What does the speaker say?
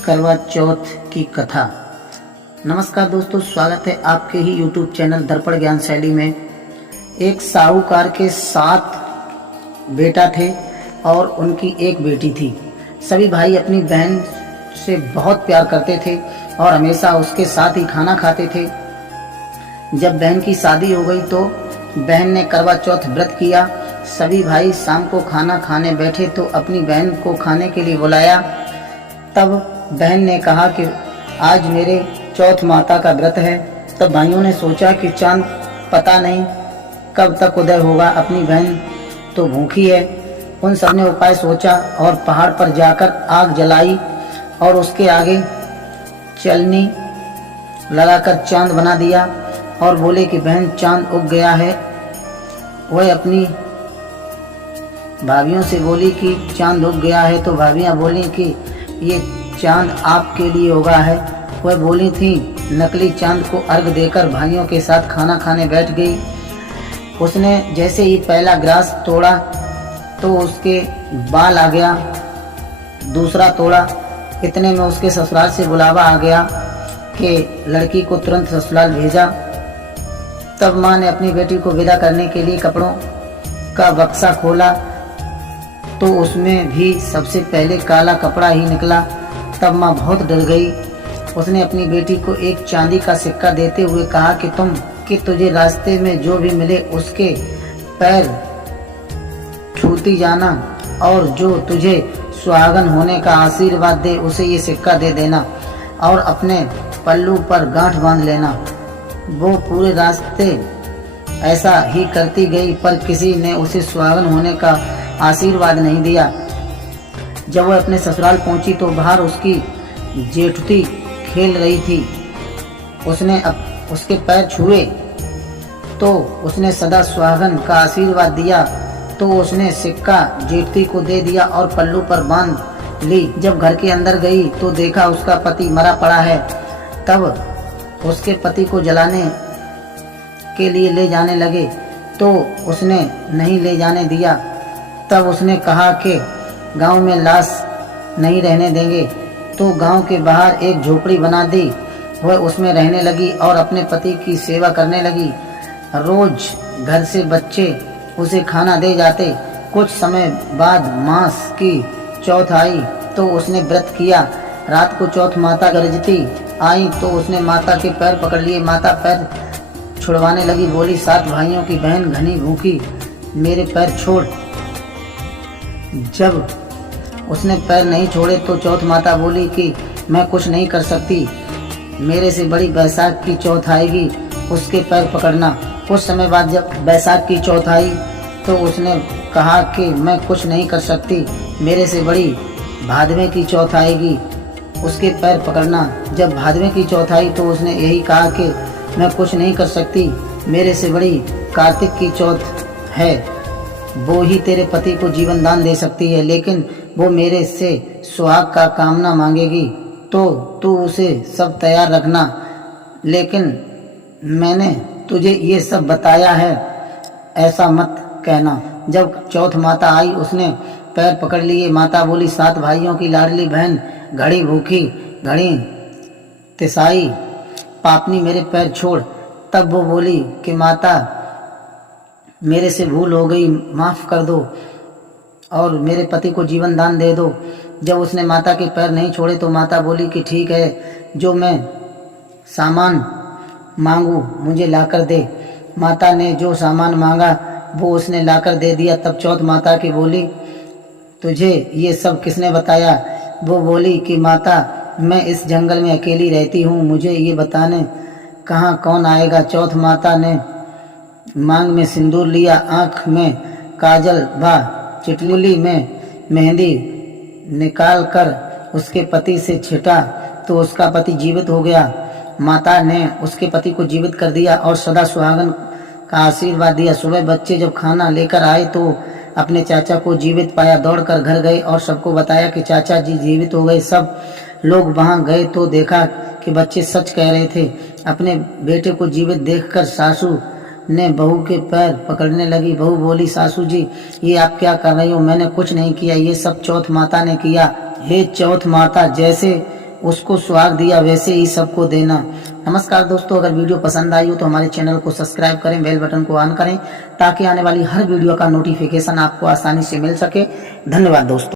करवा चौथ की कथा। नमस्कार दोस्तों, स्वागत है आपके ही YouTube चैनल दर्पण ज्ञान शैली में। एक साहूकार के 7 बेटा थे और उनकी एक बेटी थी। सभी भाई अपनी बहन से बहुत प्यार करते थे और हमेशा उसके साथ ही खाना खाते थे। जब बहन की शादी हो गई तो बहन ने करवा चौथ व्रत किया। सभी भाई शाम को खाना खाने बैठे तो अपनी बहन को खाने के लिए बुलाया। तब बहन ने कहा कि आज मेरे चौथ माता का व्रत है। तब भाइयों ने सोचा कि चांद पता नहीं कब तक उदय होगा, अपनी बहन तो भूखी है। उन सब ने उपाय सोचा और पहाड़ पर जाकर आग जलाई और उसके आगे चलनी लगाकर चांद बना दिया और बोले कि बहन चांद उग गया है। वह अपनी भाभियों से बोली कि चांद उग गया है, तो भाभियाँ बोली कि ये चांद आपके लिए उगा है। वह बोली थी नकली चांद को अर्घ देकर भाइयों के साथ खाना खाने बैठ गई। उसने जैसे ही पहला ग्रास तोड़ा तो उसके बाल आ गया, दूसरा तोड़ा, इतने में उसके ससुराल से बुलावा आ गया कि लड़की को तुरंत ससुराल भेजा। तब माँ ने अपनी बेटी को विदा करने के लिए कपड़ों का बक्सा खोला तो उसमें भी सबसे पहले काला कपड़ा ही निकला। तब माँ बहुत डर गई। उसने अपनी बेटी को एक चांदी का सिक्का देते हुए कहा कि तुझे रास्ते में जो भी मिले उसके पैर छूती जाना और जो तुझे सुहागन होने का आशीर्वाद दे उसे ये सिक्का दे देना और अपने पल्लू पर गांठ बांध लेना। वो पूरे रास्ते ऐसा ही करती गई पर किसी ने उसे सुहागन होने का आशीर्वाद नहीं दिया। जब वह अपने ससुराल पहुंची तो बाहर उसकी जेठती खेल रही थी। उसने उसके पैर छुए तो उसने सदा सुहागन का आशीर्वाद दिया। तो उसने सिक्का जेठती को दे दिया और पल्लू पर बांध ली। जब घर के अंदर गई तो देखा उसका पति मरा पड़ा है। तब उसके पति को जलाने के लिए ले जाने लगे तो उसने नहीं ले जाने दिया। तब उसने कहा कि गांव में लाश नहीं रहने देंगे। तो गांव के बाहर एक झोपड़ी बना दी। वह उसमें रहने लगी और अपने पति की सेवा करने लगी। रोज घर से बच्चे उसे खाना दे जाते। कुछ समय बाद मास की चौथ आई तो उसने व्रत किया। रात को चौथ माता गरजती आई तो उसने माता के पैर पकड़ लिए। माता पैर छुड़वाने लगी, बोली 7 भाइयों की बहन घनी भूखी, मेरे पैर छोड़। जब उसने पैर नहीं छोड़े तो चौथ माता बोली कि मैं कुछ नहीं कर सकती, मेरे से बड़ी बैसाख की चौथ आएगी, उसके पैर पकड़ना। कुछ समय बाद जब बैसाख की चौथ आई तो उसने कहा कि मैं कुछ नहीं कर सकती, मेरे से बड़ी भादवे की चौथ आएगी, उसके पैर पकड़ना। जब भादवे की चौथ आई तो उसने यही कहा कि मैं कुछ नहीं कर सकती, मेरे से बड़ी कार्तिक की चौथ है, वो ही तेरे पति को जीवन दान दे सकती है, लेकिन वो मेरे से सुहाग का कामना मांगेगी तो तू उसे सब तैयार रखना। लेकिन मैंने तुझे ये सब बताया है, ऐसा मत कहना। जब चौथ माता आई उसने पैर पकड़ लिए। माता बोली 7 भाइयों की लाडली बहन घड़ी भूखी, घड़ी तिसाई, पापनी, मेरे पैर छोड़। तब वो बोली कि माता मेरे से भूल हो गई, माफ़ कर दो और मेरे पति को जीवन दान दे दो। जब उसने माता के पैर नहीं छोड़े तो माता बोली कि ठीक है, जो मैं सामान मांगू मुझे लाकर दे। माता ने जो सामान मांगा वो उसने लाकर दे दिया। तब चौथ माता की बोली तुझे ये सब किसने बताया? वो बोली कि माता मैं इस जंगल में अकेली रहती हूँ, मुझे ये बताने कहाँ कौन आएगा। चौथ माता ने मांग में सिंदूर लिया, आँख में काजल व चिटमुली में मेहंदी निकाल कर उसके पति से छिटा तो उसका पति जीवित हो गया। माता ने उसके पति को जीवित कर दिया और सदा सुहागन का आशीर्वाद दिया। सुबह बच्चे जब खाना लेकर आए तो अपने चाचा को जीवित पाया। दौड़कर घर गए और सबको बताया कि चाचा जी जीवित हो गए। सब लोग वहां गए तो देखा कि बच्चे सच कह रहे थे। अपने बेटे को जीवित देखकर सासू ने बहू के पैर पकड़ने लगी। बहू बोली सासू जी ये आप क्या कर रही हो? मैंने कुछ नहीं किया, ये सब चौथ माता ने किया। हे चौथ माता, जैसे उसको सुहाग दिया वैसे ही सबको देना। नमस्कार दोस्तों, अगर वीडियो पसंद आई हो तो हमारे चैनल को सब्सक्राइब करें, बेल बटन को ऑन करें ताकि आने वाली हर वीडियो का नोटिफिकेशन आपको आसानी से मिल सके। धन्यवाद दोस्तों।